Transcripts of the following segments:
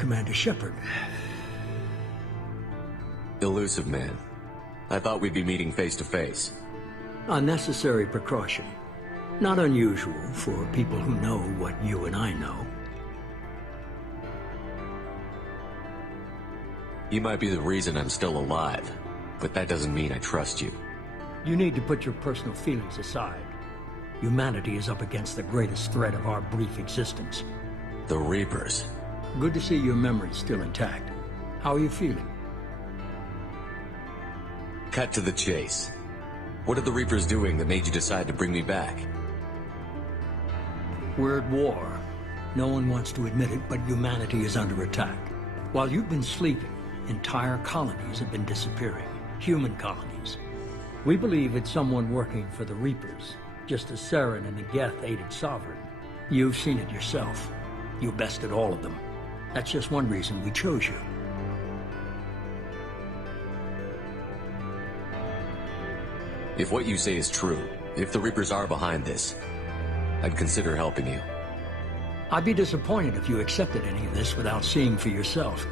Commander Shepard. Elusive man. I thought we'd be meeting face to face. A necessary precaution. Not unusual for people who know what you and I know. You might be the reason I'm still alive, but that doesn't mean I trust you. You need to put your personal feelings aside. Humanity is up against the greatest threat of our brief existence. The Reapers. Good to see your memory's still intact. How are you feeling? Cut to the chase. What are the Reapers doing that made you decide to bring me back? We're at war. No one wants to admit it, but humanity is under attack. While you've been sleeping, entire colonies have been disappearing. Human colonies. We believe it's someone working for the Reapers, just as Saren and the Geth aided Sovereign. You've seen it yourself. You bested all of them. That's just one reason we chose you. If what you say is true, if the Reapers are behind this, I'd consider helping you. I'd be disappointed if you accepted any of this without seeing for yourself.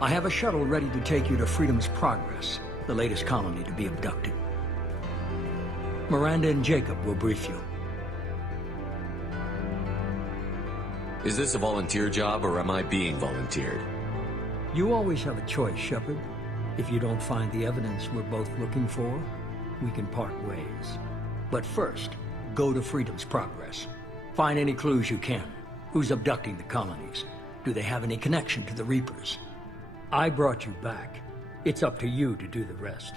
I have a shuttle ready to take you to Freedom's Progress, the latest colony to be abducted. Miranda and Jacob will brief you. Is this a volunteer job, or am I being volunteered? You always have a choice, Shepard. If you don't find the evidence we're both looking for, we can part ways. But first, go to Freedom's Progress. Find any clues you can. Who's abducting the colonies? Do they have any connection to the Reapers? I brought you back. It's up to you to do the rest.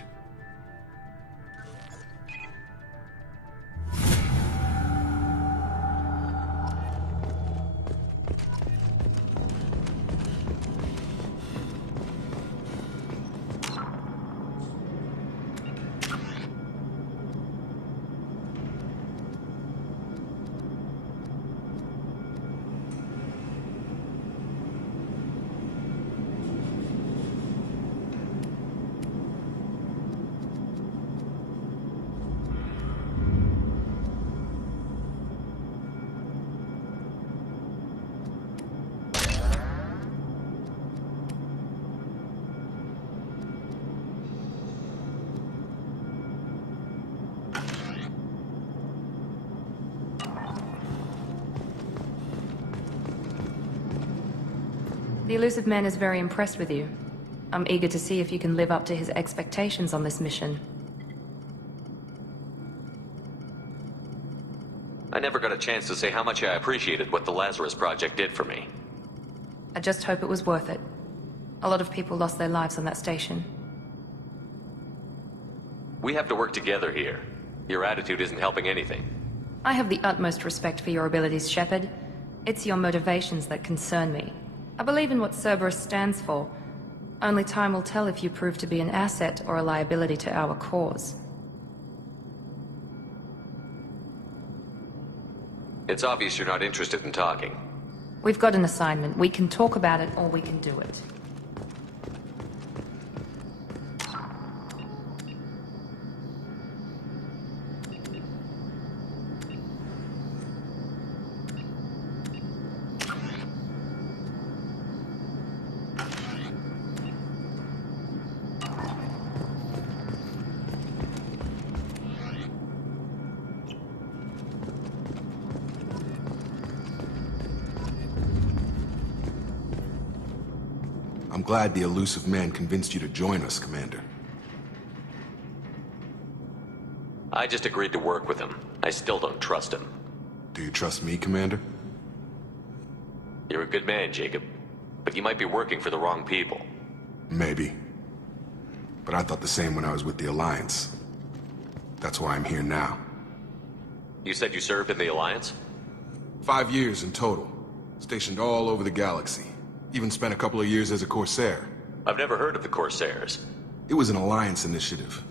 The Elusive Man is very impressed with you. I'm eager to see if you can live up to his expectations on this mission. I never got a chance to say how much I appreciated what the Lazarus Project did for me. I just hope it was worth it. A lot of people lost their lives on that station. We have to work together here. Your attitude isn't helping anything. I have the utmost respect for your abilities, Shepard. It's your motivations that concern me. I believe in what Cerberus stands for. Only time will tell if you prove to be an asset or a liability to our cause. It's obvious you're not interested in talking. We've got an assignment. We can talk about it or we can do it. I'm glad the Elusive Man convinced you to join us, Commander. I just agreed to work with him. I still don't trust him. Do you trust me, Commander? You're a good man, Jacob. But you might be working for the wrong people. Maybe. But I thought the same when I was with the Alliance. That's why I'm here now. You said you served in the Alliance? 5 years in total. Stationed all over the galaxy. Even spent a couple of years as a Corsair. I've never heard of the Corsairs. It was an Alliance initiative.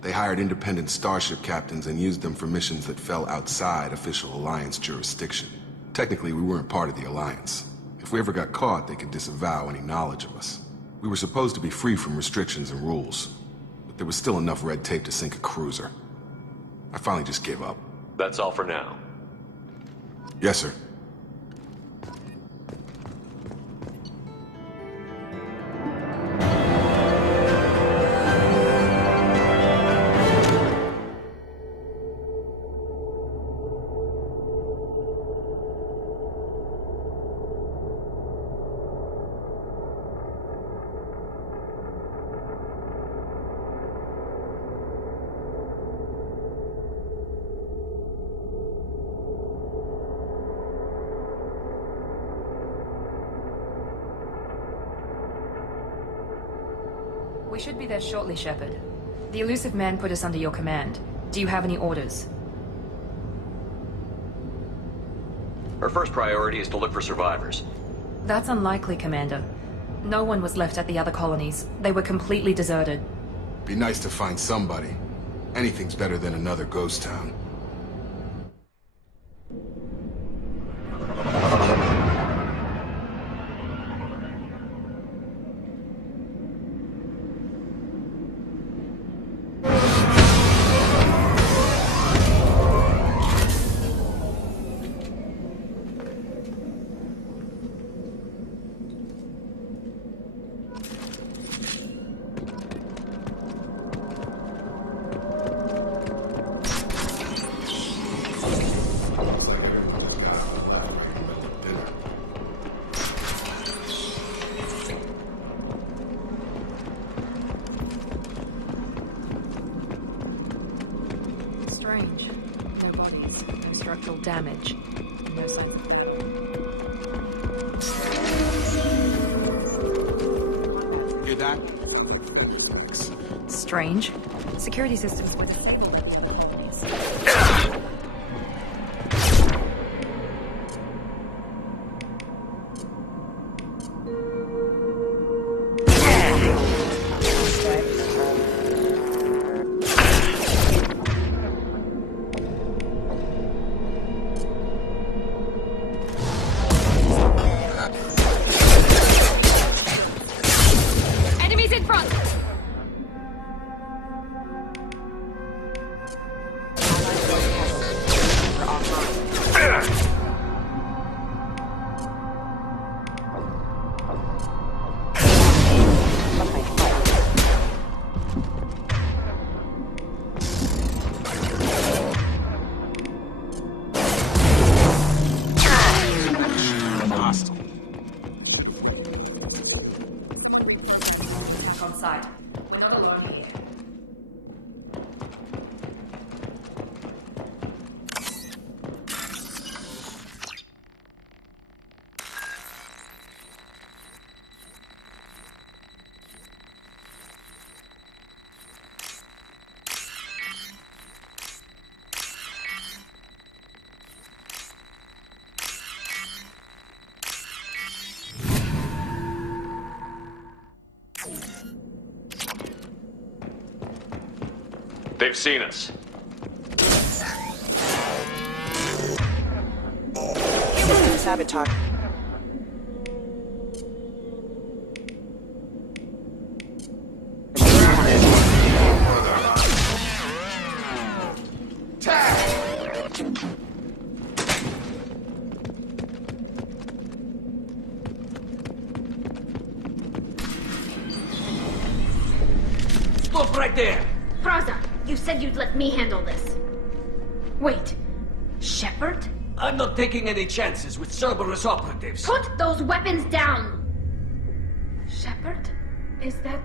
They hired independent starship captains and used them for missions that fell outside official Alliance jurisdiction. Technically, we weren't part of the Alliance. If we ever got caught, they could disavow any knowledge of us. We were supposed to be free from restrictions and rules, but there was still enough red tape to sink a cruiser. I finally just gave up. That's all for now. Yes, sir. We should be there shortly, Shepard. The elusive man put us under your command. Do you have any orders? Our first priority is to look for survivors. That's unlikely, Commander. No one was left at the other colonies. They were completely deserted. Be nice to find somebody. Anything's better than another ghost town. Strange. No bodies, no structural damage, and no sign. Hear that? Thanks. Strange. Security systems were disabled. Enemies in front! Hostile. Attack on site. We're not alone here. They've seen us. Sabotage. Stop right there! Praza, you said you'd let me handle this. Wait, Shepard? I'm not taking any chances with Cerberus operatives. Put those weapons down! Shepard? Is that...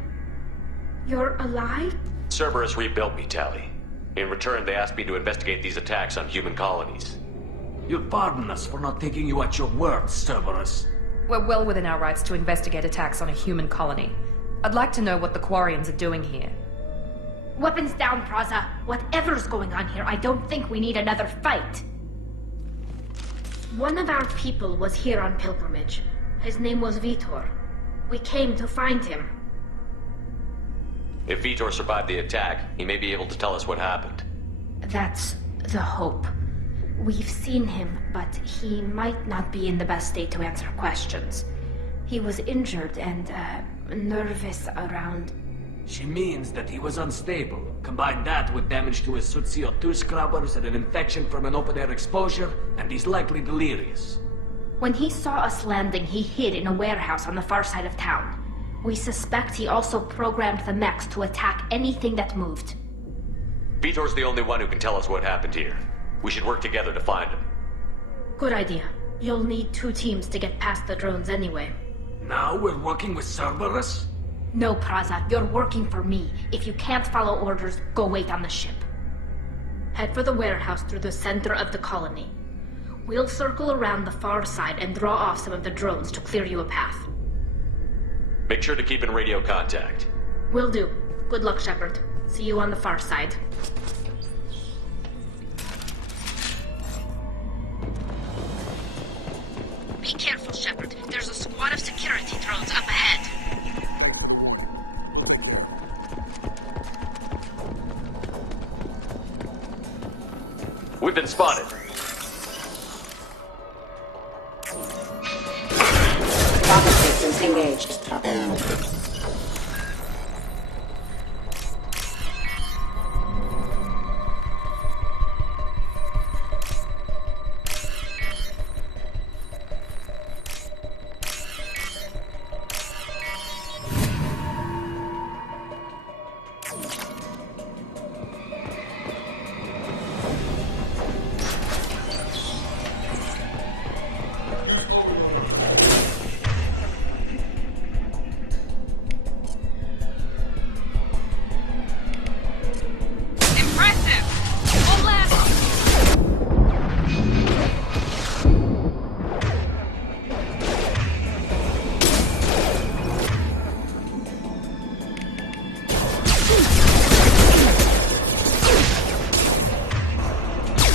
you're alive? Cerberus rebuilt me, Tali. In return, they asked me to investigate these attacks on human colonies. You'll pardon us for not taking you at your word, Cerberus. We're well within our rights to investigate attacks on a human colony. I'd like to know what the Quarians are doing here. Weapons down, Praza. Whatever's going on here, I don't think we need another fight. One of our people was here on pilgrimage. His name was Vitor. We came to find him. If Vitor survived the attack, he may be able to tell us what happened. That's the hope. We've seen him, but he might not be in the best state to answer questions. He was injured and, nervous around... She means that he was unstable. Combine that with damage to his suit CO2 scrubbers and an infection from an open-air exposure, and he's likely delirious. When he saw us landing, he hid in a warehouse on the far side of town. We suspect he also programmed the mechs to attack anything that moved. Vitor's the only one who can tell us what happened here. We should work together to find him. Good idea. You'll need 2 teams to get past the drones anyway. Now we're working with Cerberus? No, Praza, you're working for me. If you can't follow orders, go wait on the ship. Head for the warehouse through the center of the colony. We'll circle around the far side and draw off some of the drones to clear you a path. Make sure to keep in radio contact. Will do. Good luck, Shepard. See you on the far side. Be careful, Shepard. There's a squad of security drones up ahead. We've been spotted. Backup systems engaged.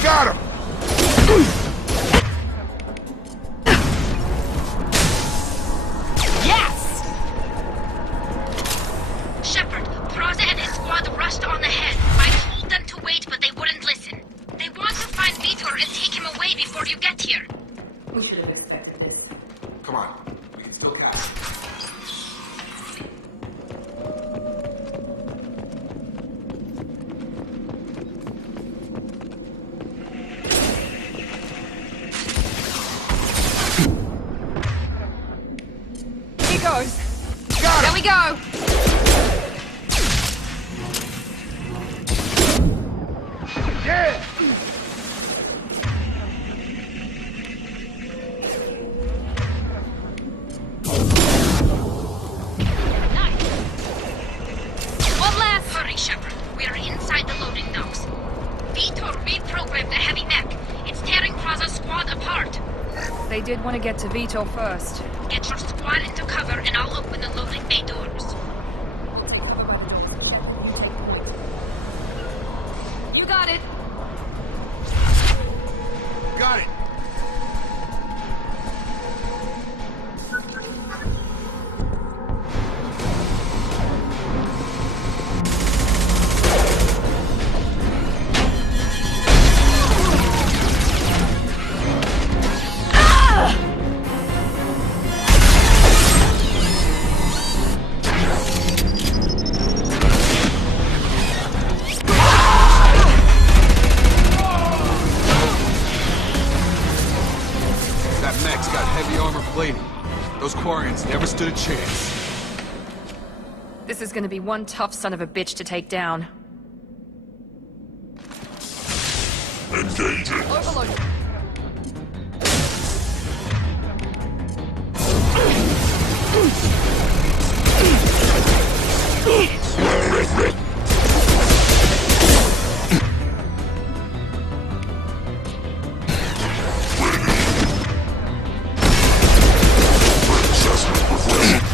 Got him! Yes! Shepard, Praza and his squad rushed on ahead. I told them to wait, but they wouldn't listen. They want to find Vitor and take him away before you get here. We should have expected this. Come on. We can still catch him. Here goes. Got There him! we go. Yeah! One last hurry, Shepard. We are inside the loading docks. Vitor reprogrammed the heavy mech. It's tearing Praza's squad apart. They did want to get to Vitor first. Get your squad into cover and I'll open the loading bay doors. You got it. Got it! That mech's got heavy armor plating. Those Quarians never stood a chance. This is gonna be one tough son of a bitch to take down. Engaging. Overload. Assessment request.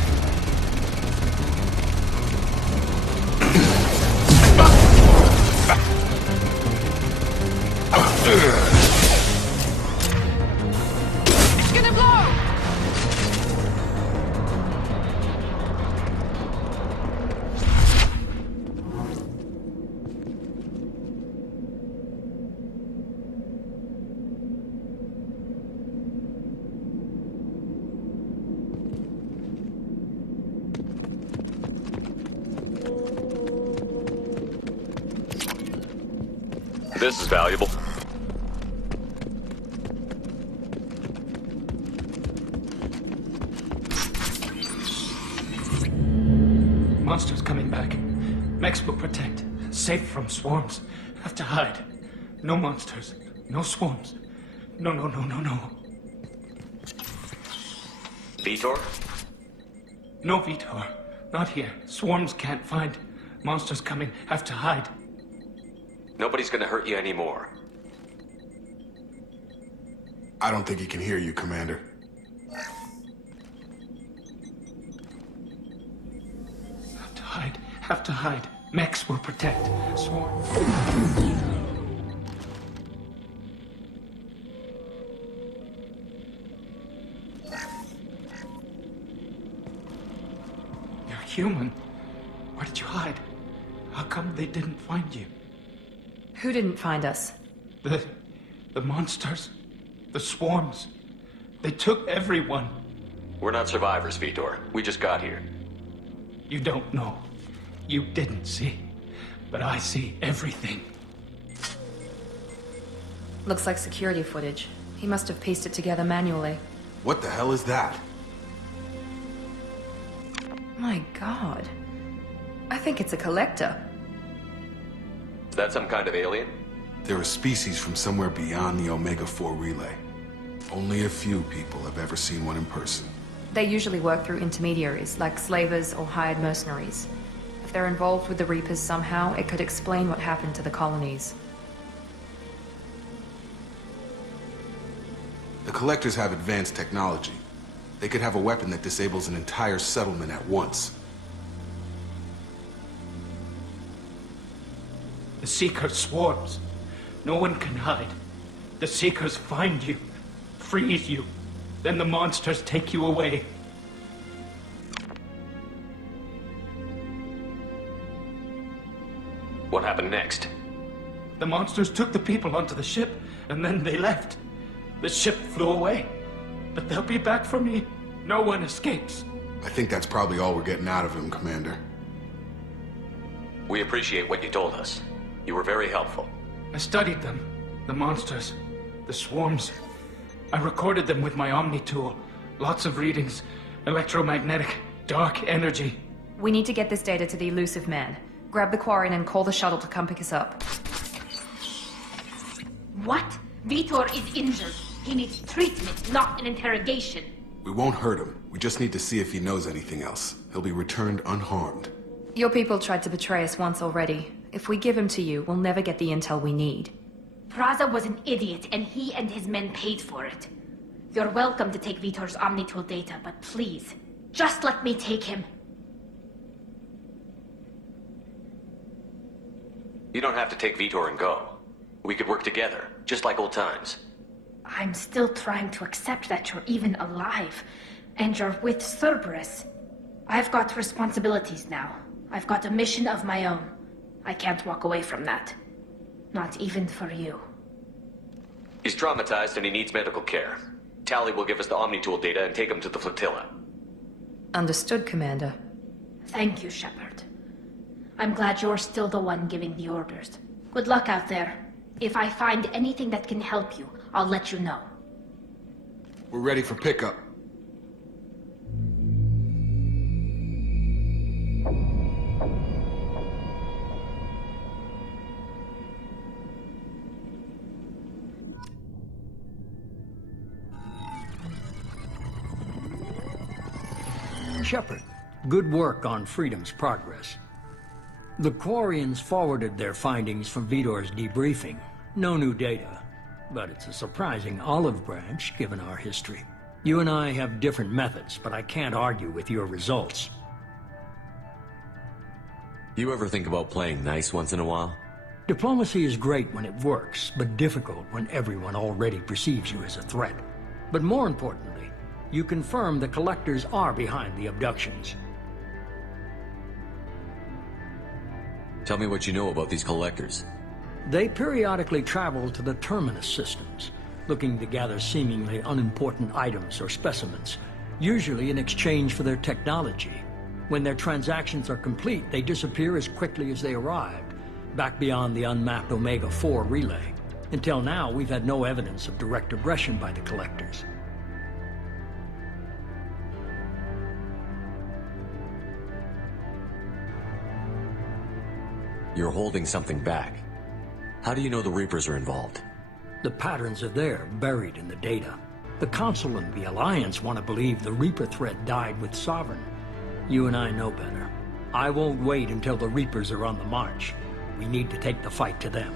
It's gonna blow! This is valuable. Monsters coming back. Mechs will protect. Safe from swarms. Have to hide. No monsters. No swarms. No. Vitor? No Vitor. Not here. Swarms can't find. Monsters coming. Have to hide. Nobody's gonna hurt you anymore. I don't think he can hear you, Commander. Have to hide. Have to hide. Mex will protect. Sworn. You're human. Where did you hide? How come they didn't find you? Who didn't find us? The monsters. The swarms. They took everyone. We're not survivors, Vitor. We just got here. You don't know. You didn't see. But I see everything. Looks like security footage. He must have pieced it together manually. What the hell is that? My god. I think it's a collector. Is that some kind of alien? They're a species from somewhere beyond the Omega-4 relay. Only a few people have ever seen one in person. They usually work through intermediaries, like slavers or hired mercenaries. If they're involved with the Reapers somehow, it could explain what happened to the colonies. The Collectors have advanced technology. They could have a weapon that disables an entire settlement at once. The Seeker swarms. No one can hide. The Seekers find you, freeze you. Then the monsters take you away. What happened next? The monsters took the people onto the ship, and then they left. The ship flew away. But they'll be back for me. No one escapes. I think that's probably all we're getting out of him, Commander. We appreciate what you told us. You were very helpful. I studied them. The monsters. The swarms. I recorded them with my Omni tool. Lots of readings. Electromagnetic. Dark energy. We need to get this data to the elusive man. Grab the Quarian and call the shuttle to come pick us up. What? Vitor is injured. He needs treatment, not an interrogation. We won't hurt him. We just need to see if he knows anything else. He'll be returned unharmed. Your people tried to betray us once already. If we give him to you, we'll never get the intel we need. Praza was an idiot, and he and his men paid for it. You're welcome to take Vitor's Omnitool data, but please, just let me take him. You don't have to take Vitor and go. We could work together, just like old times. I'm still trying to accept that you're even alive, and you're with Cerberus. I've got responsibilities now. I've got a mission of my own. I can't walk away from that. Not even for you. He's traumatized and he needs medical care. Tally will give us the Omnitool data and take him to the flotilla. Understood, Commander. Thank you, Shepard. I'm glad you're still the one giving the orders. Good luck out there. If I find anything that can help you, I'll let you know. We're ready for pickup. Shepard, good work on Freedom's progress. The Quarians forwarded their findings from Vitor's debriefing. No new data, but it's a surprising olive branch given our history. You and I have different methods, but I can't argue with your results. You ever think about playing nice once in a while? Diplomacy is great when it works, but difficult when everyone already perceives you as a threat. But more importantly, you confirm the Collectors are behind the abductions. Tell me what you know about these Collectors. They periodically travel to the Terminus systems, looking to gather seemingly unimportant items or specimens, usually in exchange for their technology. When their transactions are complete, they disappear as quickly as they arrived, back beyond the unmapped Omega-4 relay. Until now, we've had no evidence of direct aggression by the Collectors. You're holding something back. How do you know the Reapers are involved? The patterns are there, buried in the data. The Council and the Alliance want to believe the Reaper threat died with Sovereign. You and I know better. I won't wait until the Reapers are on the march. We need to take the fight to them.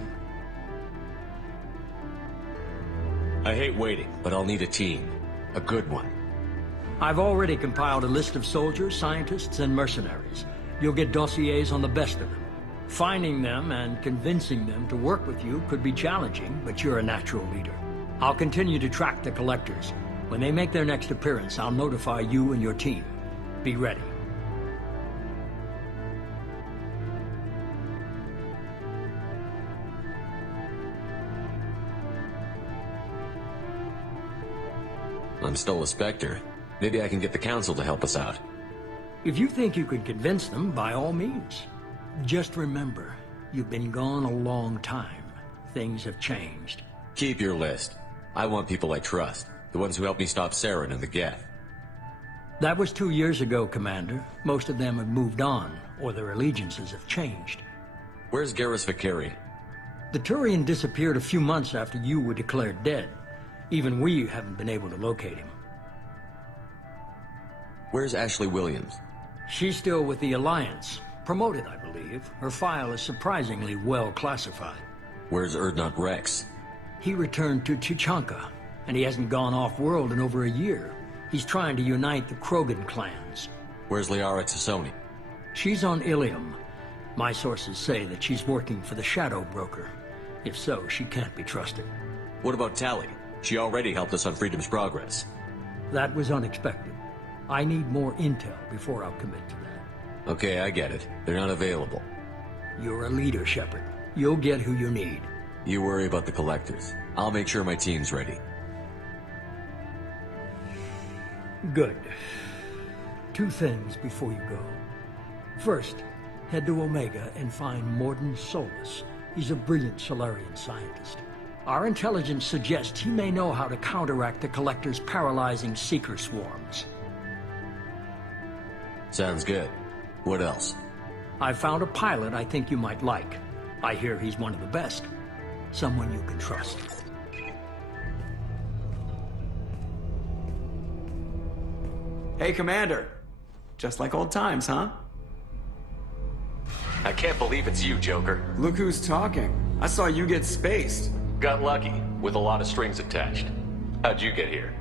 I hate waiting, but I'll need a team. A good one. I've already compiled a list of soldiers, scientists, and mercenaries. You'll get dossiers on the best of them. Finding them and convincing them to work with you could be challenging, but you're a natural leader. I'll continue to track the collectors. When they make their next appearance, I'll notify you and your team. Be ready. I'm still a Spectre. Maybe I can get the Council to help us out. If you think you can convince them, by all means. Just remember, you've been gone a long time. Things have changed. Keep your list. I want people I trust. The ones who helped me stop Saren and the Geth. That was 2 years ago, Commander. Most of them have moved on, or their allegiances have changed. Where's Garrus Vakari? The Turian disappeared a few months after you were declared dead. Even we haven't been able to locate him. Where's Ashley Williams? She's still with the Alliance. Promoted, I believe. Her file is surprisingly well classified. Where's Urdnot Rex? He returned to Tuchanka, and he hasn't gone off-world in over a year. He's trying to unite the Krogan clans. Where's Liara Tassoni? She's on Ilium. My sources say that she's working for the Shadow Broker. If so, she can't be trusted. What about Tali? She already helped us on Freedom's Progress. That was unexpected. I need more intel before I'll commit to that. Okay, I get it. They're not available. You're a leader, Shepard. You'll get who you need. You worry about the Collectors. I'll make sure my team's ready. Good. 2 things before you go. First, head to Omega and find Mordin Solus. He's a brilliant Solarian scientist. Our intelligence suggests he may know how to counteract the Collector's paralyzing Seeker swarms. Sounds good. What else? I found a pilot I think you might like. I hear he's one of the best. Someone you can trust. Hey, Commander. Just like old times, huh? I can't believe it's you, Joker. Look who's talking. I saw you get spaced. Got lucky, with a lot of strings attached. How'd you get here?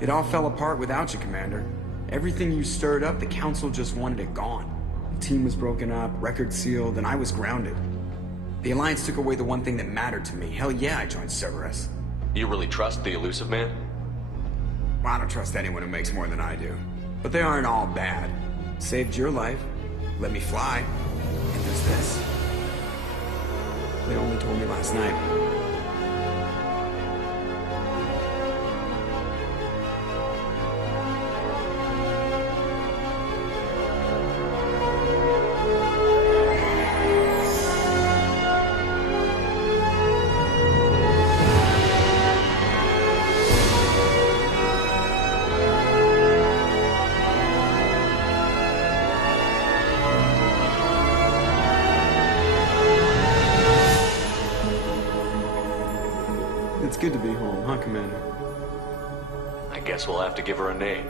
It all fell apart without you, Commander. Everything you stirred up, the Council just wanted it gone. The team was broken up, record sealed, and I was grounded. The Alliance took away the one thing that mattered to me. Hell yeah, I joined Cerberus. You really trust the Elusive Man? Well, I don't trust anyone who makes more than I do. But they aren't all bad. Saved your life. Let me fly. And there's this. They only told me last night. It's good to be home, huh, Commander? I guess we'll have to give her a name.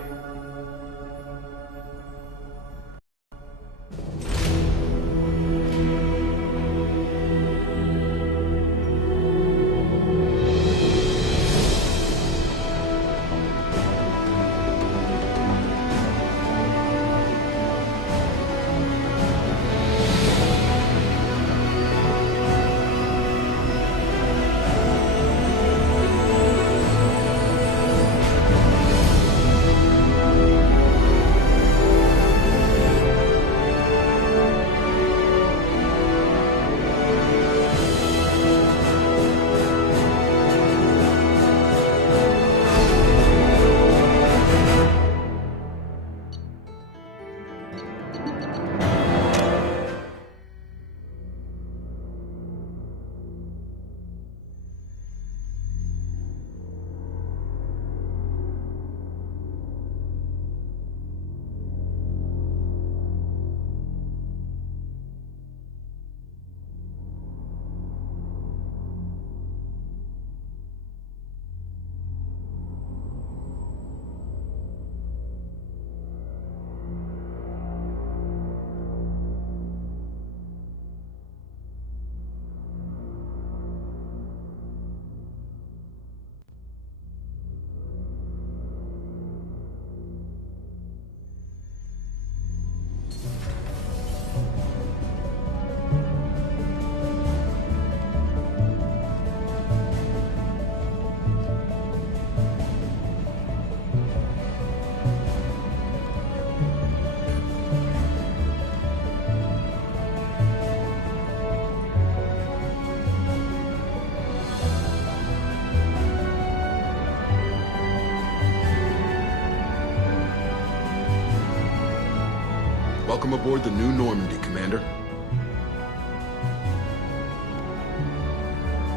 Welcome aboard the new Normandy, Commander.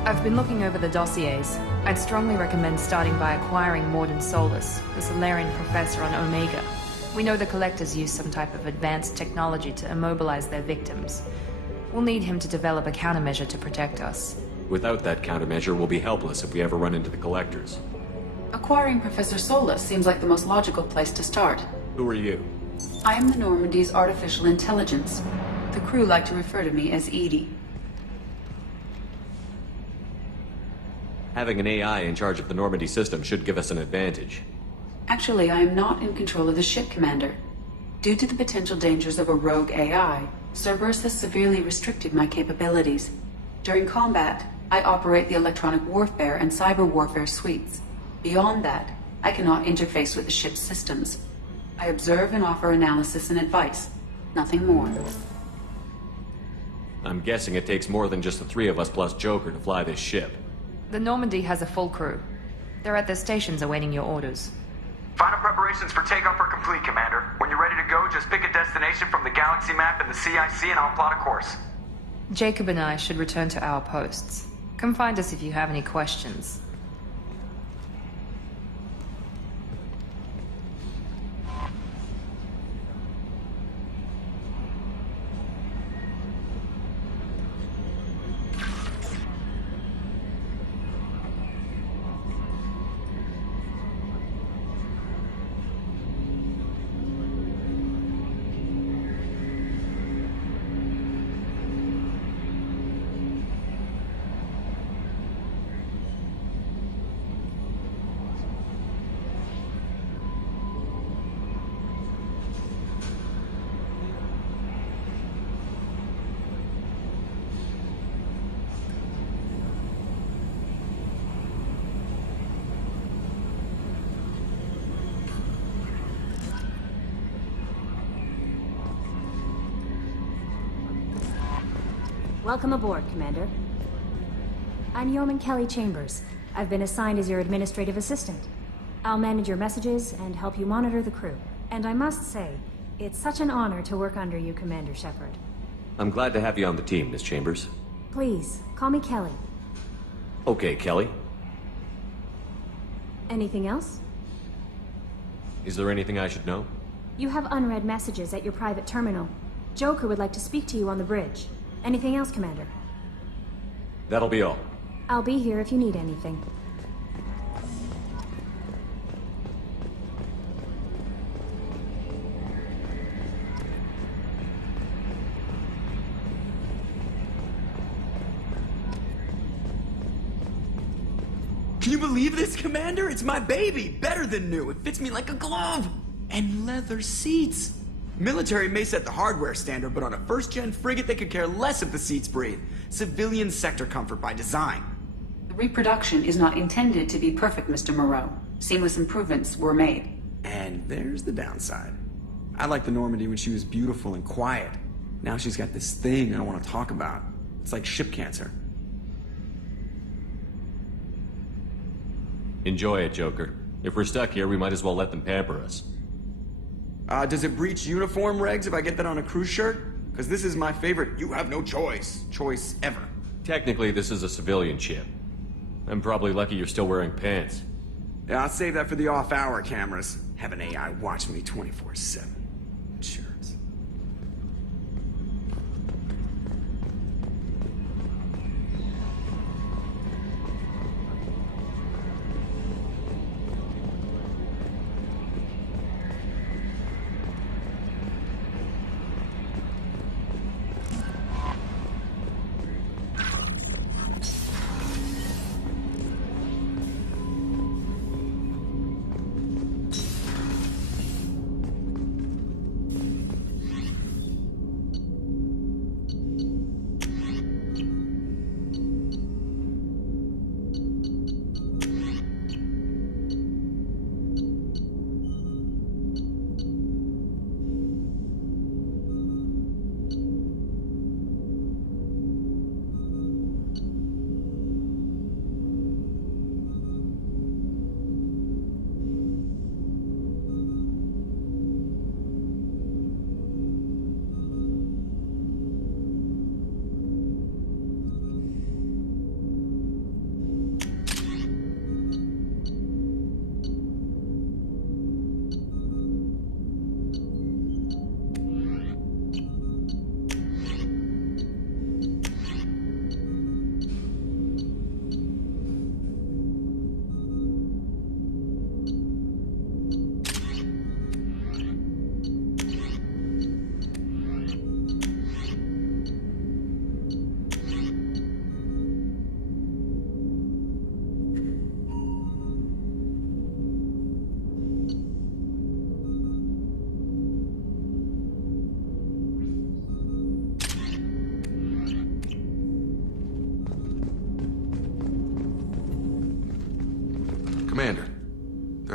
I've been looking over the dossiers. I'd strongly recommend starting by acquiring Morden Solus, the Solarian professor on Omega. We know the Collectors use some type of advanced technology to immobilize their victims. We'll need him to develop a countermeasure to protect us. Without that countermeasure, we'll be helpless if we ever run into the Collectors. Acquiring Professor Solus seems like the most logical place to start. Who are you? I am the Normandy's artificial intelligence. The crew like to refer to me as Edie. Having an AI in charge of the Normandy system should give us an advantage. Actually, I am not in control of the ship, Commander. Due to the potential dangers of a rogue AI, Cerberus has severely restricted my capabilities. During combat, I operate the electronic warfare and cyber warfare suites. Beyond that, I cannot interface with the ship's systems. I observe and offer analysis and advice. Nothing more. I'm guessing it takes more than just the three of us plus Joker to fly this ship. The Normandy has a full crew. They're at their stations awaiting your orders. Final preparations for takeoff are complete, Commander. When you're ready to go, just pick a destination from the galaxy map and the CIC and I'll plot a course. Jacob and I should return to our posts. Come find us if you have any questions. Welcome aboard, Commander. I'm Yeoman Kelly Chambers. I've been assigned as your administrative assistant. I'll manage your messages and help you monitor the crew. And I must say, it's such an honor to work under you, Commander Shepard. I'm glad to have you on the team, Miss Chambers. Please, call me Kelly. Okay, Kelly. Anything else? Is there anything I should know? You have unread messages at your private terminal. Joker would like to speak to you on the bridge. Anything else, Commander? That'll be all. I'll be here if you need anything. Can you believe this, Commander? It's my baby! Better than new. It fits me like a glove! And leather seats! Military may set the hardware standard, but on a first-gen frigate they could care less if the seats breathe. Civilian sector comfort by design. The reproduction is not intended to be perfect, Mr. Moreau. Seamless improvements were made. And there's the downside. I liked the Normandy when she was beautiful and quiet. Now she's got this thing I don't want to talk about. It's like ship cancer. Enjoy it, Joker. If we're stuck here, we might as well let them pamper us. Does it breach uniform regs if I get that on a cruise shirt? Because this is my favorite you have no choice ever. Technically, this is a civilian ship. I'm probably lucky you're still wearing pants. Yeah, I'll save that for the off-hour cameras. Have an AI watch me 24/7. Insurance.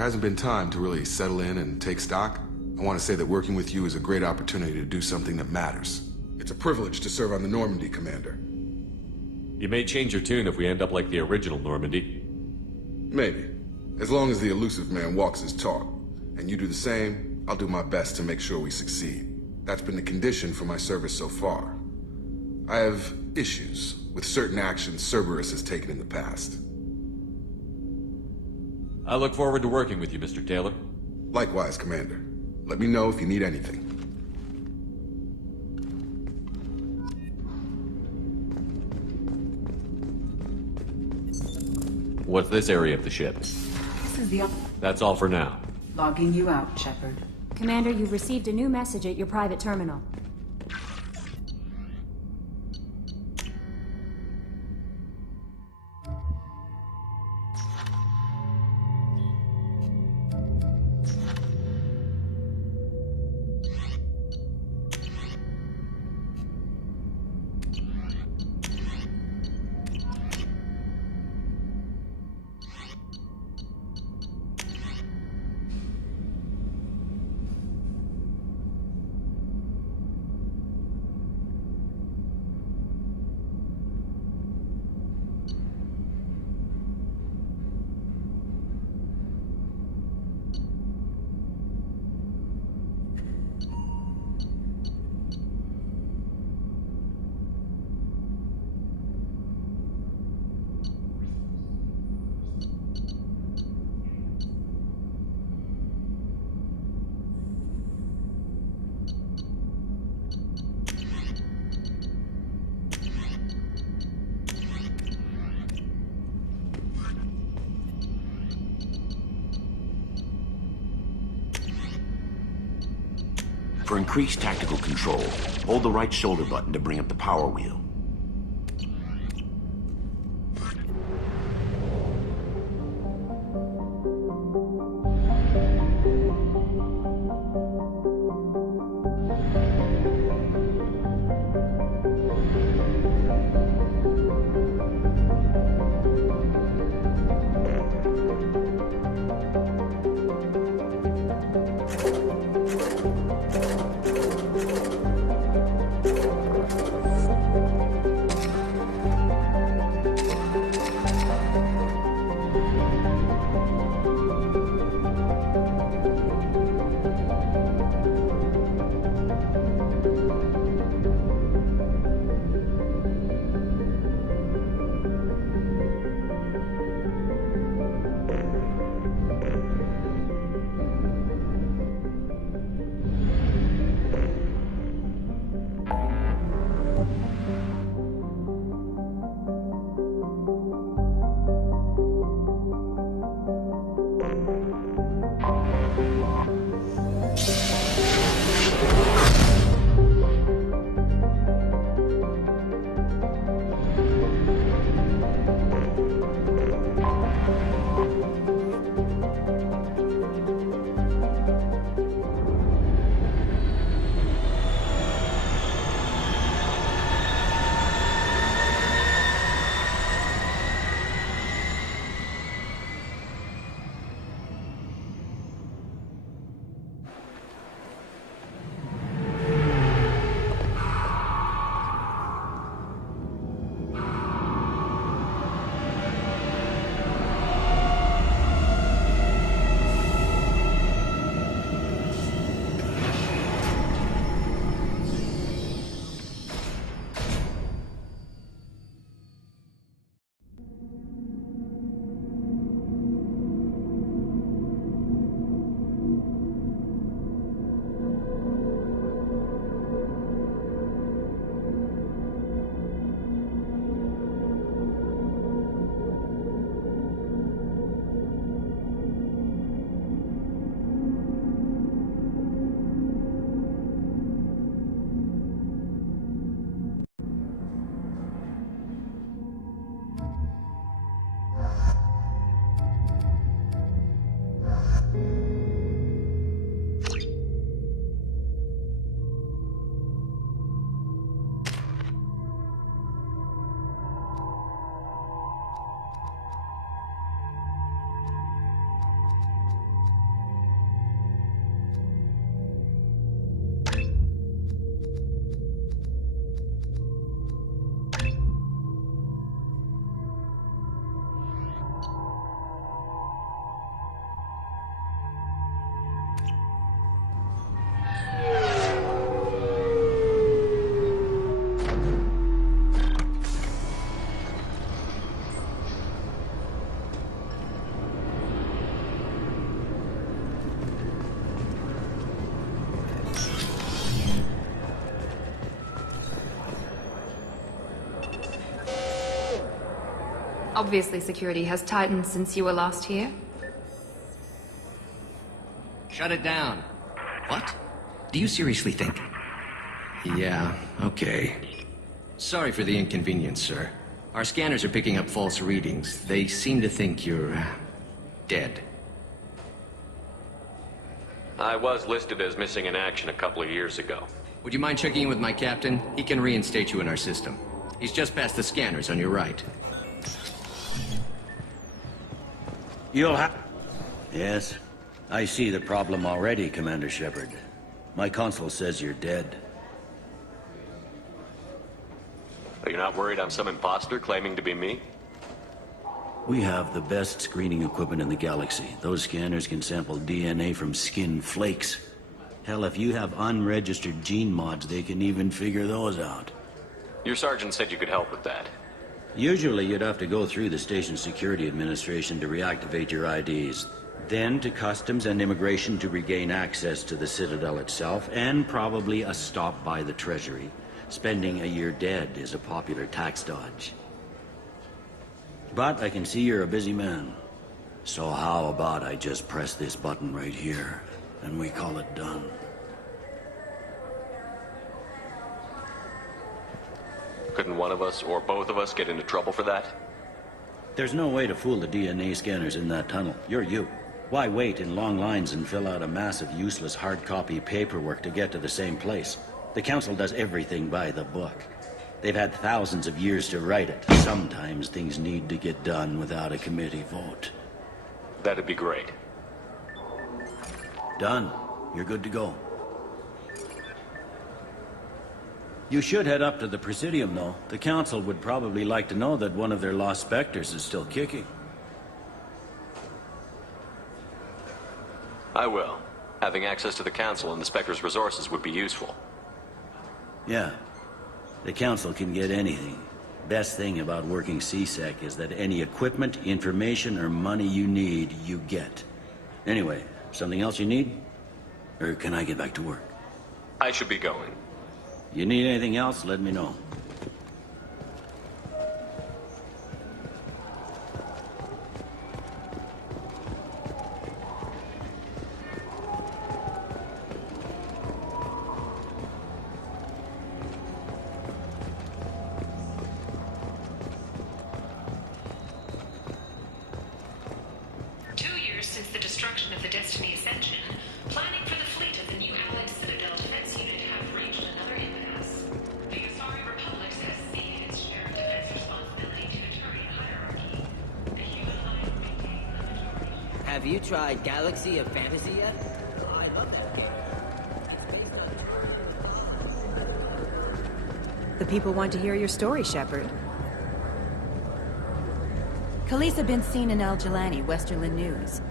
hasn't been time to really settle in and take stock, I want to say that working with you is a great opportunity to do something that matters. It's a privilege to serve on the Normandy, Commander. You may change your tune if we end up like the original Normandy. Maybe. As long as the elusive man walks his talk, and you do the same, I'll do my best to make sure we succeed. That's been the condition for my service so far. I have issues with certain actions Cerberus has taken in the past. I look forward to working with you, Mr. Taylor. Likewise, Commander. Let me know if you need anything. What's this area of the ship? This is the... That's all for now. Logging you out, Shepard. Commander, you've received a new message at your private terminal. For increased tactical control, hold the right shoulder button to bring up the power wheel. Obviously, security has tightened since you were last here. Shut it down. What? Do you seriously think? Yeah, okay. Sorry for the inconvenience, sir. Our scanners are picking up false readings. They seem to think you're... dead. I was listed as missing in action a couple of years ago. Would you mind checking in with my captain? He can reinstate you in our system. He's just past the scanners on your right. You'll have... Yes? I see the problem already, Commander Shepard. My console says you're dead. Are you not worried I'm some imposter claiming to be me? We have the best screening equipment in the galaxy. Those scanners can sample DNA from skin flakes. Hell, if you have unregistered gene mods, they can even figure those out. Your sergeant said you could help with that. Usually you'd have to go through the Station Security Administration to reactivate your IDs. Then to Customs and Immigration to regain access to the Citadel itself, and probably a stop by the Treasury. Spending a year dead is a popular tax dodge. But I can see you're a busy man. So how about I just press this button right here, and we call it done? Couldn't one of us, or both of us, get into trouble for that? There's no way to fool the DNA scanners in that tunnel. You're you. Why wait in long lines and fill out a massive useless hard copy paperwork to get to the same place? The Council does everything by the book. They've had thousands of years to write it. Sometimes things need to get done without a committee vote. That'd be great. Done. You're good to go. You should head up to the Presidium, though. The Council would probably like to know that one of their lost Spectres is still kicking. I will. Having access to the Council and the Spectre's resources would be useful. Yeah. The Council can get anything. Best thing about working CSEC is that any equipment, information, or money you need, you get. Anyway, something else you need? Or can I get back to work? I should be going. You need anything else, let me know. Have you tried Galaxy of Fantasy yet? I love that game. The people want to hear your story, Shepard. Khaleesa been seen in Al Jelani, Westerland News.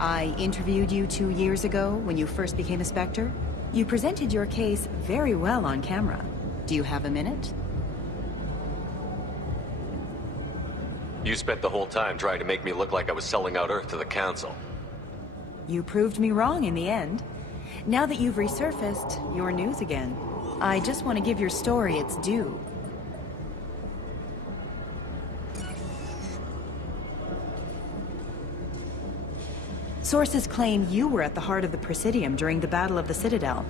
I interviewed you 2 years ago when you first became a Spectre. You presented your case very well on camera. Do you have a minute? You spent the whole time trying to make me look like I was selling out Earth to the Council. You proved me wrong in the end. Now that you've resurfaced, you're news again. I just want to give your story its due. Sources claim you were at the heart of the Presidium during the Battle of the Citadel.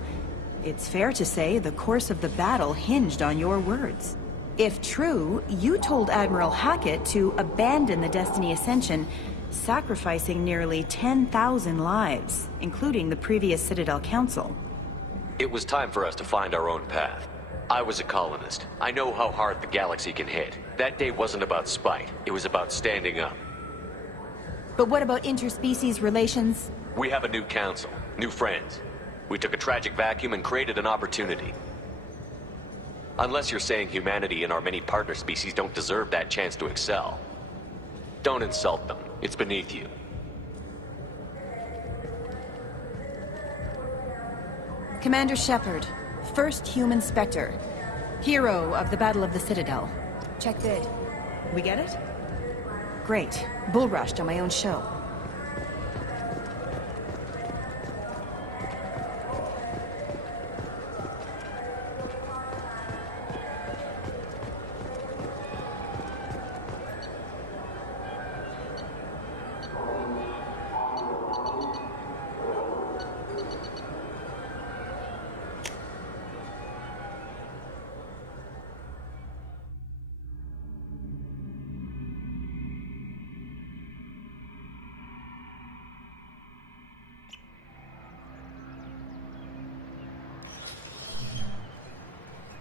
It's fair to say the course of the battle hinged on your words. If true, you told Admiral Hackett to abandon the Destiny Ascension, sacrificing nearly 10,000 lives, including the previous Citadel Council. It was time for us to find our own path. I was a colonist. I know how hard the galaxy can hit. That day wasn't about spite. It was about standing up. But what about interspecies relations? We have a new council, new friends. We took a tragic vacuum and created an opportunity. Unless you're saying humanity and our many partner species don't deserve that chance to excel. Don't insult them. It's beneath you. Commander Shepard, first human Spectre. Hero of the Battle of the Citadel. Check bid. We get it? Great. Bull rushed on my own show.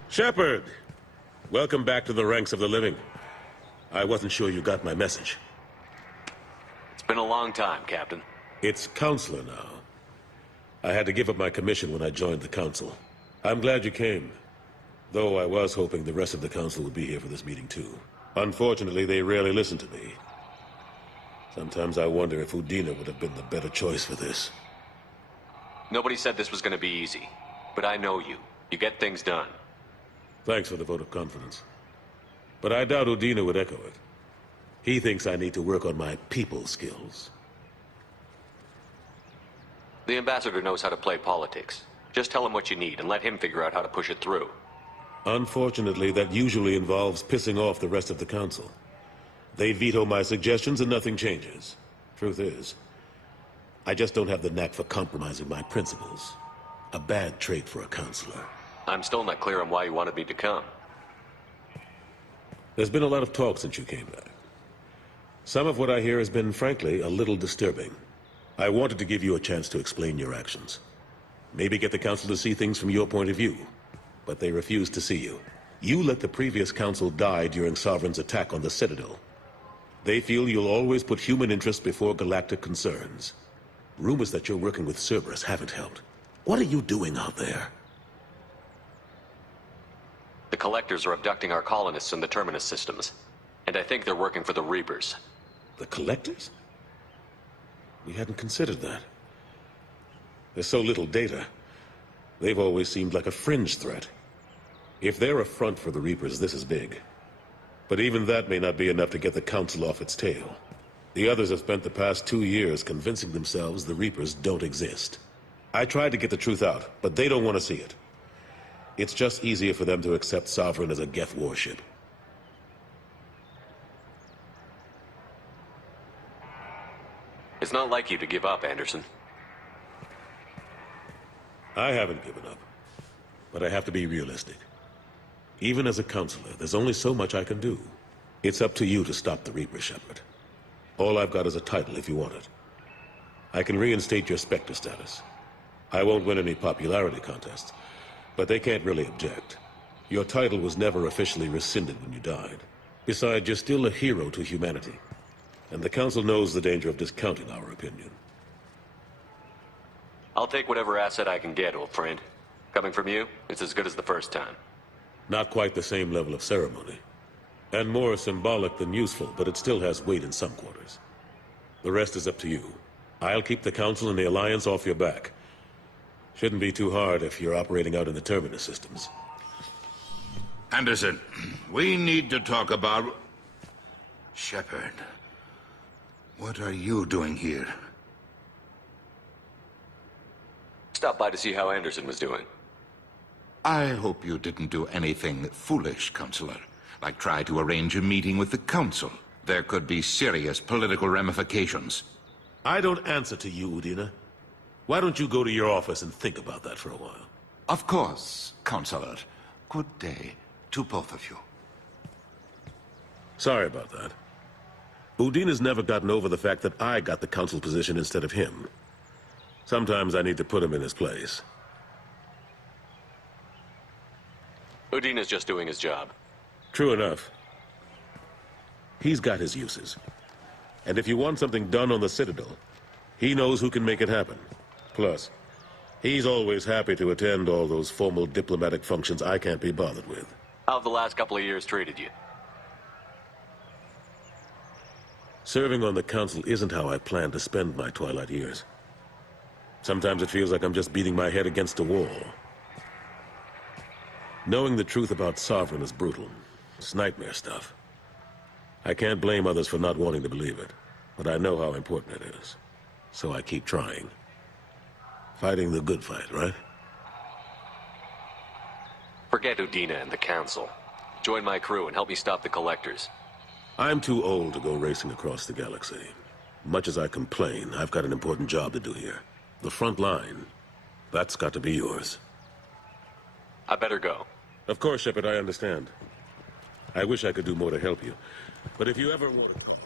Shepard! Welcome back to the ranks of the living. I wasn't sure you got my message. It's been a long time, Captain. It's Counselor now. I had to give up my commission when I joined the Council. I'm glad you came. Though I was hoping the rest of the Council would be here for this meeting too. Unfortunately, they rarely listen to me. Sometimes I wonder if Udina would have been the better choice for this. Nobody said this was going to be easy. But I know you. You get things done. Thanks for the vote of confidence. But I doubt Udina would echo it. He thinks I need to work on my people skills. The ambassador knows how to play politics. Just tell him what you need and let him figure out how to push it through. Unfortunately, that usually involves pissing off the rest of the Council. They veto my suggestions and nothing changes. Truth is, I just don't have the knack for compromising my principles. A bad trait for a counselor. I'm still not clear on why you wanted me to come. There's been a lot of talk since you came back. Some of what I hear has been, frankly, a little disturbing. I wanted to give you a chance to explain your actions. Maybe get the Council to see things from your point of view. But they refused to see you. You let the previous Council die during Sovereign's attack on the Citadel. They feel you'll always put human interests before galactic concerns. Rumors that you're working with Cerberus haven't helped. What are you doing out there? The Collectors are abducting our colonists in the Terminus systems. And I think they're working for the Reapers. The Collectors? We hadn't considered that. There's so little data. They've always seemed like a fringe threat. If they're a front for the Reapers, this is big. But even that may not be enough to get the Council off its tail. The others have spent the past 2 years convincing themselves the Reapers don't exist. I tried to get the truth out, but they don't want to see it. It's just easier for them to accept Sovereign as a Geth warship. It's not like you to give up, Anderson. I haven't given up. But I have to be realistic. Even as a counselor, there's only so much I can do. It's up to you to stop the Reaper, Shepard. All I've got is a title if you want it. I can reinstate your Spectre status. I won't win any popularity contests, but they can't really object. Your title was never officially rescinded when you died. Besides, you're still a hero to humanity. And the Council knows the danger of discounting our opinion. I'll take whatever asset I can get, old friend. Coming from you, it's as good as the first time. Not quite the same level of ceremony. And more symbolic than useful, but it still has weight in some quarters. The rest is up to you. I'll keep the Council and the Alliance off your back. Shouldn't be too hard if you're operating out in the Terminus systems. Anderson, we need to talk about... Shepard, what are you doing here? Stopped by to see how Anderson was doing. I hope you didn't do anything foolish, Counselor. Like try to arrange a meeting with the Council. There could be serious political ramifications. I don't answer to you, Udina. Why don't you go to your office and think about that for a while? Of course, Counselor. Good day to both of you. Sorry about that. Udina's never gotten over the fact that I got the Council position instead of him. Sometimes I need to put him in his place. Udina's just doing his job. True enough. He's got his uses. And if you want something done on the Citadel, he knows who can make it happen. Plus, he's always happy to attend all those formal diplomatic functions I can't be bothered with. How have the last couple of years treated you? Serving on the Council isn't how I plan to spend my twilight years. Sometimes it feels like I'm just beating my head against a wall. Knowing the truth about Sovereign is brutal. It's nightmare stuff. I can't blame others for not wanting to believe it, but I know how important it is. So I keep trying. Fighting the good fight, right? Forget Udina and the Council. Join my crew and help me stop the Collectors. I'm too old to go racing across the galaxy. Much as I complain, I've got an important job to do here. The front line, that's got to be yours. I better go. Of course, Shepard, I understand. I wish I could do more to help you. But if you ever want to call...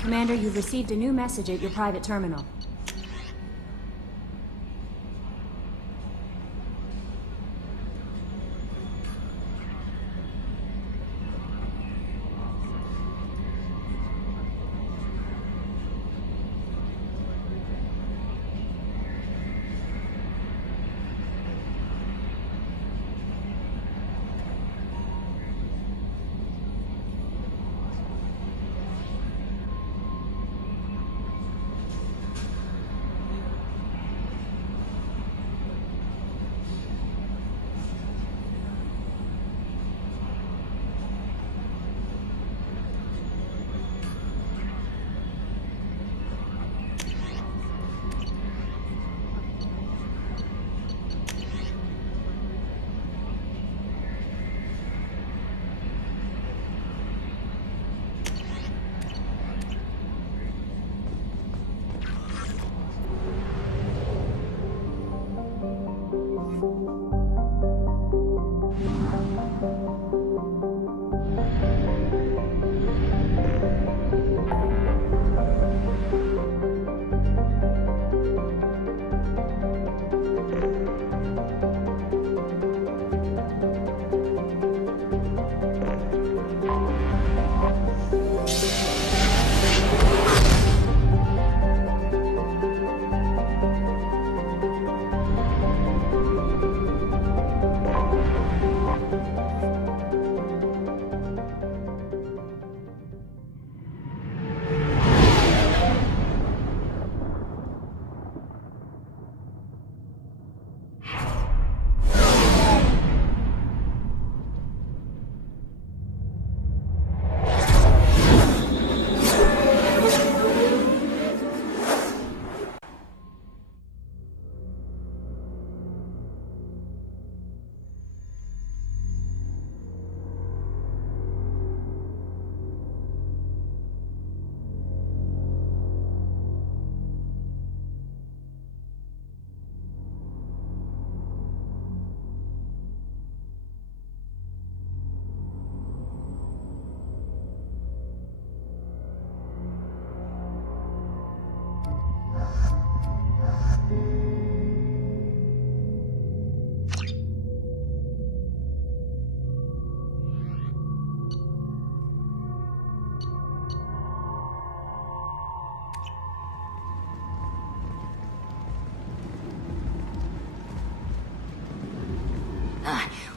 Commander, you've received a new message at your private terminal.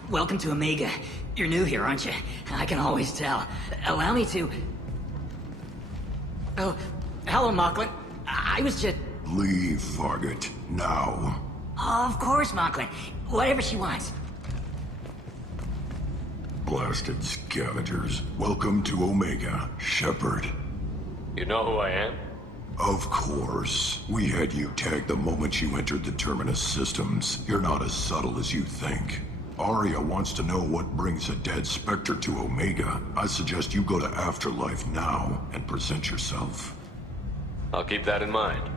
Welcome to Omega. You're new here, aren't you? I can always tell. Allow me to... Oh, hello, Mocklin. I was just... Leave, Fargate. Now. Of course, Mocklin. Whatever she wants. Blasted scavengers. Welcome to Omega, Shepard. You know who I am? Of course. We had you tagged the moment you entered the Terminus systems. You're not as subtle as you think. Arya wants to know what brings a dead Spectre to Omega. I suggest you go to Afterlife now and present yourself. I'll keep that in mind.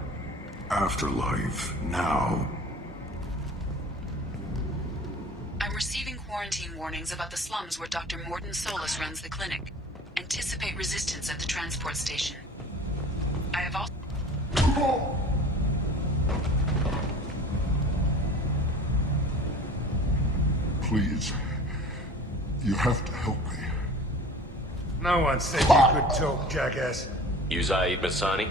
Afterlife now. I'm receiving quarantine warnings about the slums where Dr. Morton Solus runs the clinic. Anticipate resistance at the transport station. I have also... Please. You have to help me. No one said you could talk, jackass. You Zaid Masani?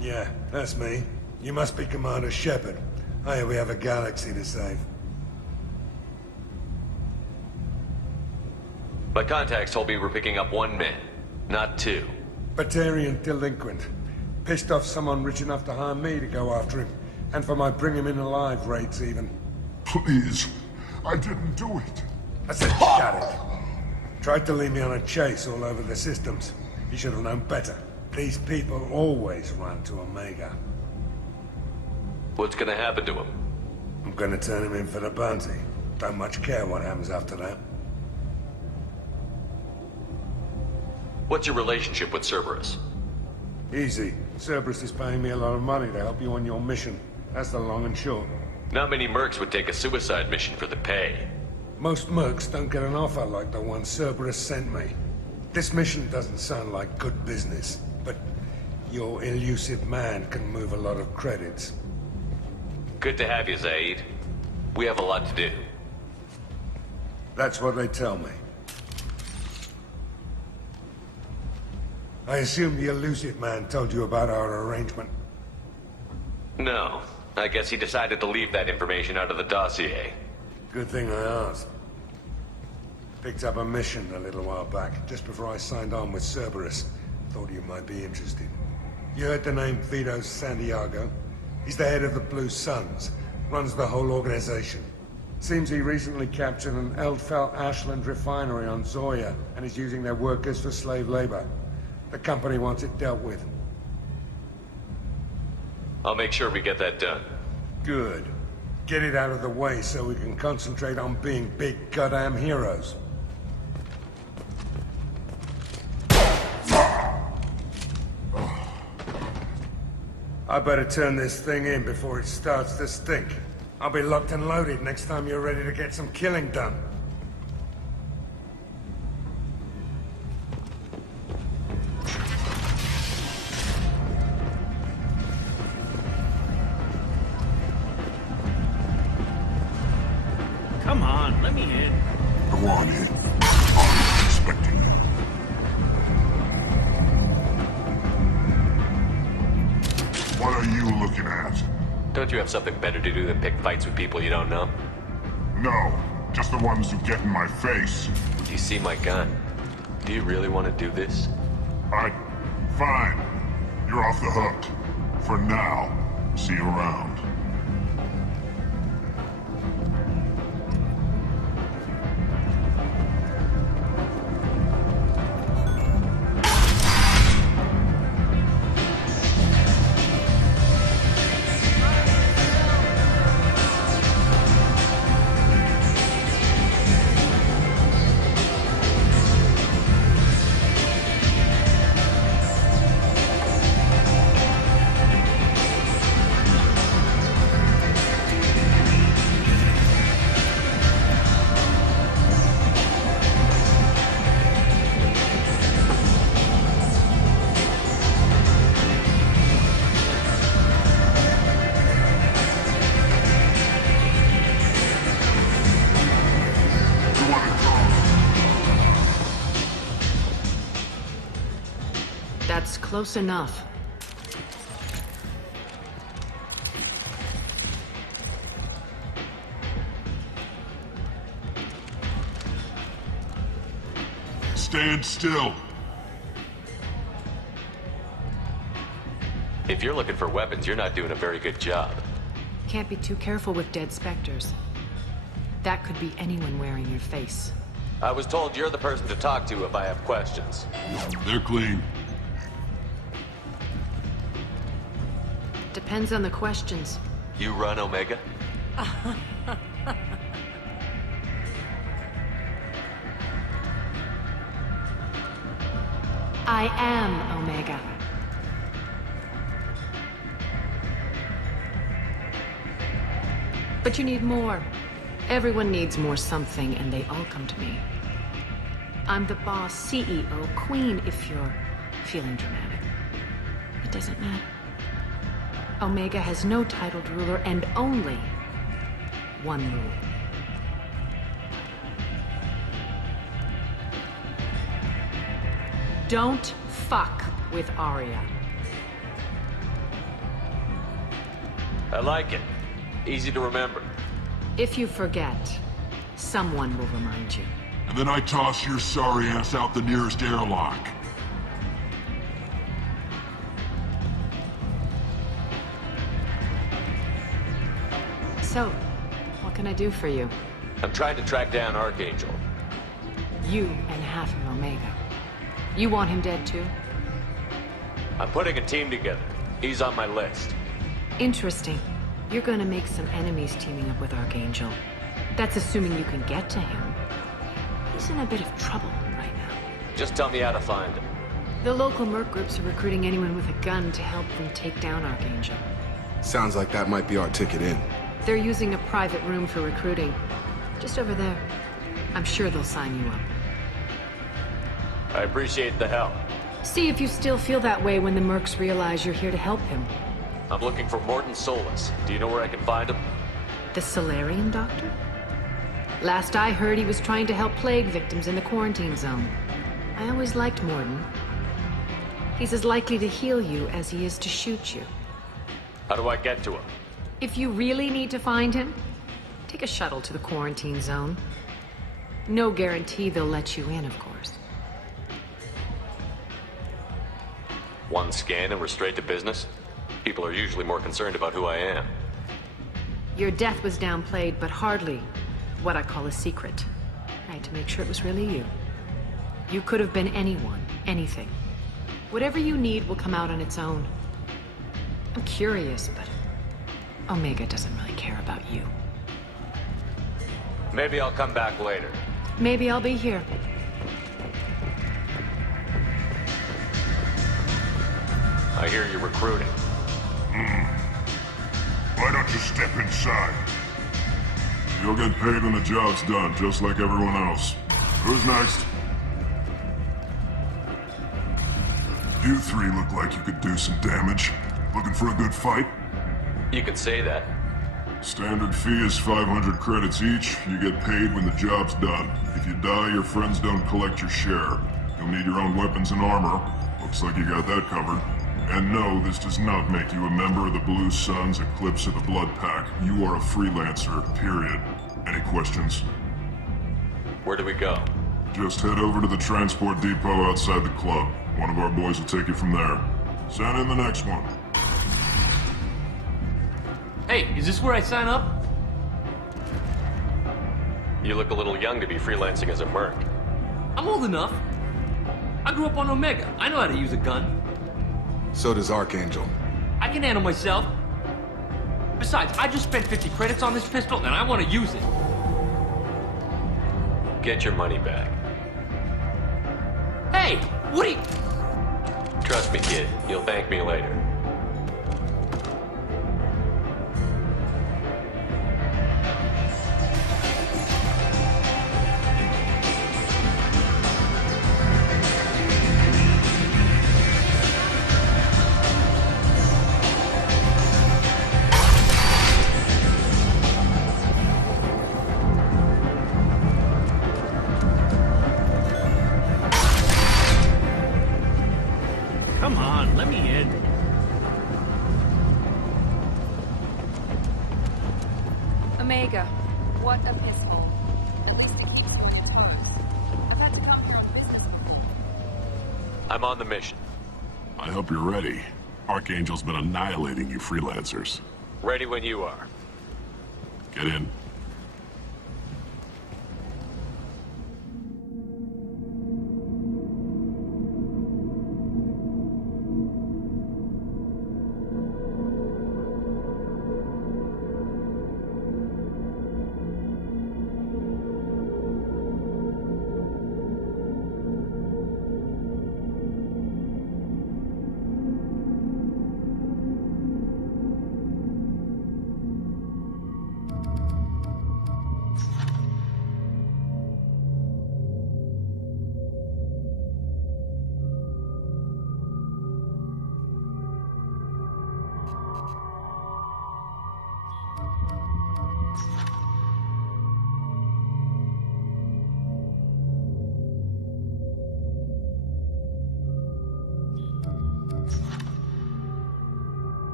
Yeah, that's me. You must be Commander Shepard. Hey, we have a galaxy to save. My contacts told me we're picking up 1 man, not 2. Batarian delinquent. Pissed off someone rich enough to hire me to go after him. And for my bring him in alive rates, even. Please. I didn't do it. I said shut it. Tried to lead me on a chase all over the systems. He should have known better. These people always run to Omega. What's gonna happen to him? I'm gonna turn him in for the bounty. Don't much care what happens after that. What's your relationship with Cerberus? Easy. Cerberus is paying me a lot of money to help you on your mission. That's the long and short. Not many mercs would take a suicide mission for the pay. Most mercs don't get an offer like the one Cerberus sent me. This mission doesn't sound like good business, but your elusive man can move a lot of credits. Good to have you, Zaid. We have a lot to do. That's what they tell me. I assume the elusive man told you about our arrangement. No. I guess he decided to leave that information out of the dossier. Good thing I asked. Picked up a mission a little while back, just before I signed on with Cerberus. Thought you might be interested. You heard the name Vito Santiago? He's the head of the Blue Suns, runs the whole organization. Seems he recently captured an Eldfell Ashland refinery on Zoya, and is using their workers for slave labor. The company wants it dealt with. I'll make sure we get that done. Good. Get it out of the way so we can concentrate on being big goddamn heroes. I better turn this thing in before it starts to stink. I'll be locked and loaded next time you're ready to get some killing done. Come on, let me in. Go on in. I'm expecting you. What are you looking at? Don't you have something better to do than pick fights with people you don't know? No, just the ones who get in my face. Do you see my gun? Do you really want to do this? Fine. You're off the hook. For now. See you around. That's close enough. Stand still. If you're looking for weapons, you're not doing a very good job. Can't be too careful with dead specters. That could be anyone wearing your face. I was told you're the person to talk to if I have questions. They're clean. Depends on the questions. You run Omega? I am Omega. But you need more. Everyone needs more something, and they all come to me. I'm the boss, CEO, queen, if you're feeling dramatic. It doesn't matter. Omega has no titled ruler and only one rule. Don't fuck with Arya. I like it. Easy to remember. If you forget, someone will remind you. And then I toss your sorry ass out the nearest airlock. So, what can I do for you? I'm trying to track down Archangel. You and half of Omega. You want him dead too? I'm putting a team together. He's on my list. Interesting. You're gonna make some enemies teaming up with Archangel. That's assuming you can get to him. He's in a bit of trouble right now. Just tell me how to find him. The local merc groups are recruiting anyone with a gun to help them take down Archangel. Sounds like that might be our ticket in. They're using a private room for recruiting. Just over there. I'm sure they'll sign you up. I appreciate the help. See if you still feel that way when the mercs realize you're here to help him. I'm looking for Morton Solus. Do you know where I can find him? The Solarian doctor? Last I heard, he was trying to help plague victims in the quarantine zone. I always liked Morton. He's as likely to heal you as he is to shoot you. How do I get to him? If you really need to find him, take a shuttle to the quarantine zone. No guarantee they'll let you in, of course. One scan and we're straight to business? People are usually more concerned about who I am. Your death was downplayed, but hardly what I call a secret. I had to make sure it was really you. You could have been anyone, anything. Whatever you need will come out on its own. I'm curious, but Omega doesn't really care about you. Maybe I'll come back later. Maybe I'll be here. I hear you're recruiting. Why don't you step inside? You'll get paid when the job's done, just like everyone else. Who's next? You three look like you could do some damage. Looking for a good fight? You could say that. Standard fee is 500 credits each. You get paid when the job's done. If you die, your friends don't collect your share. You'll need your own weapons and armor. Looks like you got that covered. And no, this does not make you a member of the Blue Suns, Eclipse, or the Blood Pack. You are a freelancer, period. Any questions? Where do we go? Just head over to the transport depot outside the club. One of our boys will take you from there. Send in the next one. Hey, is this where I sign up? You look a little young to be freelancing as a merc. I'm old enough. I grew up on Omega. I know how to use a gun. So does Archangel. I can handle myself. Besides, I just spent 50 credits on this pistol, and I want to use it. Get your money back. Hey, what are you... Trust me, kid. You'll thank me later. Come on, let me in. Omega, what a piss hole. At least it keeps closed. I've had to come here on business before. I'm on the mission. I hope you're ready. Archangel's been annihilating you freelancers. Ready when you are. Get in.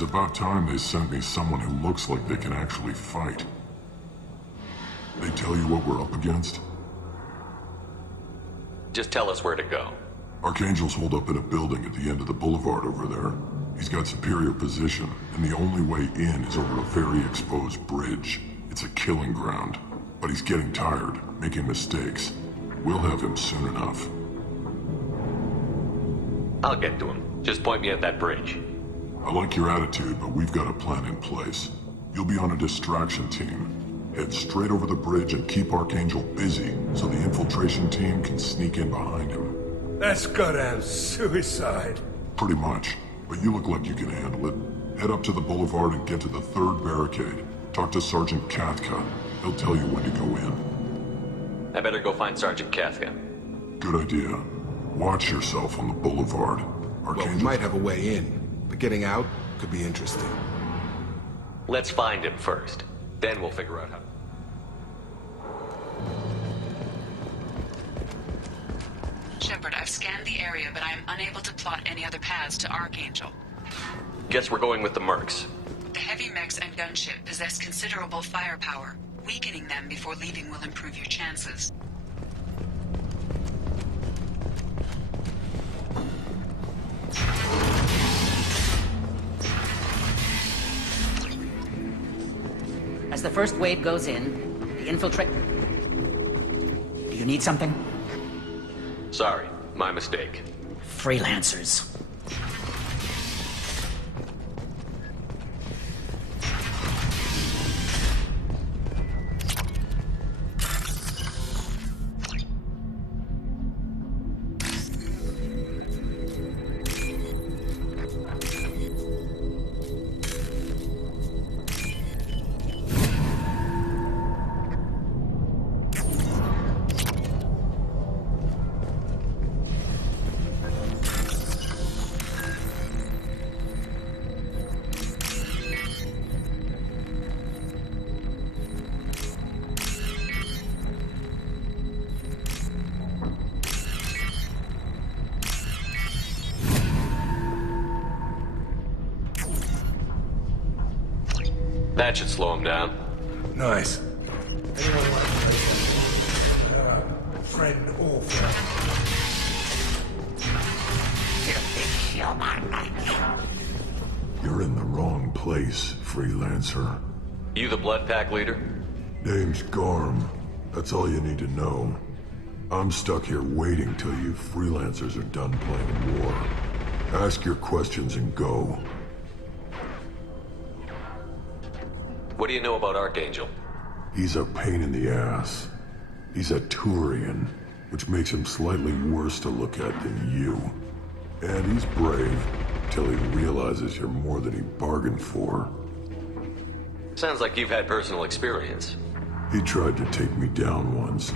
It's about time they sent me someone who looks like they can actually fight. They tell you what we're up against? Just tell us where to go. Archangel's holed up in a building at the end of the boulevard over there. He's got superior position, and the only way in is over a very exposed bridge. It's a killing ground. But he's getting tired, making mistakes. We'll have him soon enough. I'll get to him. Just point me at that bridge. I like your attitude, but we've got a plan in place. You'll be on a distraction team. Head straight over the bridge and keep Archangel busy, so the infiltration team can sneak in behind him. That's goddamn suicide. Pretty much, but you look like you can handle it. Head up to the boulevard and get to the third barricade. Talk to Sergeant Kathka. He'll tell you when to go in. I better go find Sergeant Kathka. Good idea. Watch yourself on the boulevard. Well, we might have a way in, but getting out could be interesting. Let's find him first. Then we'll figure out how. Shepard, I've scanned the area, but I am unable to plot any other paths to Archangel. Guess we're going with the mercs. The heavy mechs and gunship possess considerable firepower. Weakening them before leaving will improve your chances. As the first wave goes in, the infiltrate... Do you need something? Sorry, my mistake. Freelancers. That should slow him down. Nice. Anyone like a friend or friend? You're in the wrong place, freelancer. You the Blood Pack leader? Name's Garm. That's all you need to know. I'm stuck here waiting till you freelancers are done playing war. Ask your questions and go. What do you know about Archangel? He's a pain in the ass. He's a Turian, which makes him slightly worse to look at than you. And he's brave, till he realizes you're more than he bargained for. Sounds like you've had personal experience. He tried to take me down once.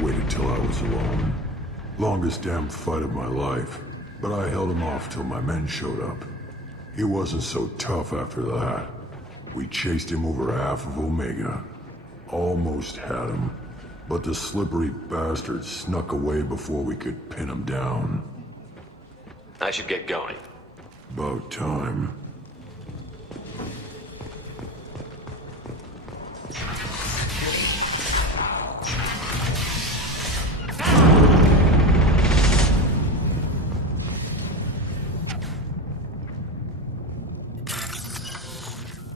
Waited till I was alone. Longest damn fight of my life. But I held him off till my men showed up. He wasn't so tough after that. We chased him over half of Omega. Almost had him. But the slippery bastard snuck away before we could pin him down. I should get going. About time.